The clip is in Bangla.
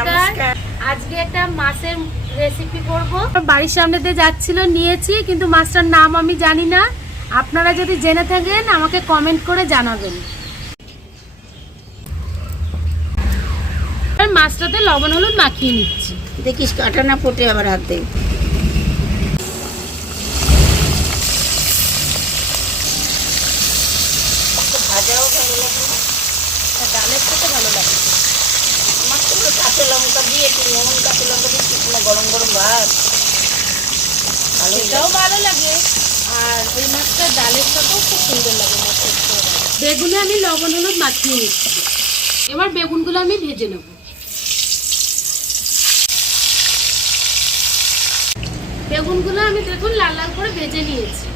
নমস্কার। আজকে একটা মাছের রেসিপি করব। বাড়ির সামনে দিয়ে যাচ্ছিল, নিয়েছি, কিন্তু মাছটার নাম আমি জানি না। আপনারা যদি জেনে থাকেন আমাকে কমেন্ট করে জানাবেন। মাছটাতে লবণ হলুদ মাখিয়ে নিচ্ছি। দেখিস কাটা না ফোটে আবার হাতে। ভাজাও ভালো লাগে না, ডালের সাথে ভালো লাগে। আমার তো কাঁচা লঙ্কা দিয়ে একটু নুন কাঁচা লঙ্কা দিয়ে শুকনো গরম গরম ভাত এটাও ভালো লাগে, আর ওই মাছটা ডালের সাথেও খুব সুন্দর লাগে। বেগুনে আমি লবণ হলুদ মাখিয়ে নিচ্ছি। এবার বেগুনগুলো আমি ভেজে নেব। বেগুনগুলো আমি দেখুন লাল লাল করে ভেজে নিয়েছি।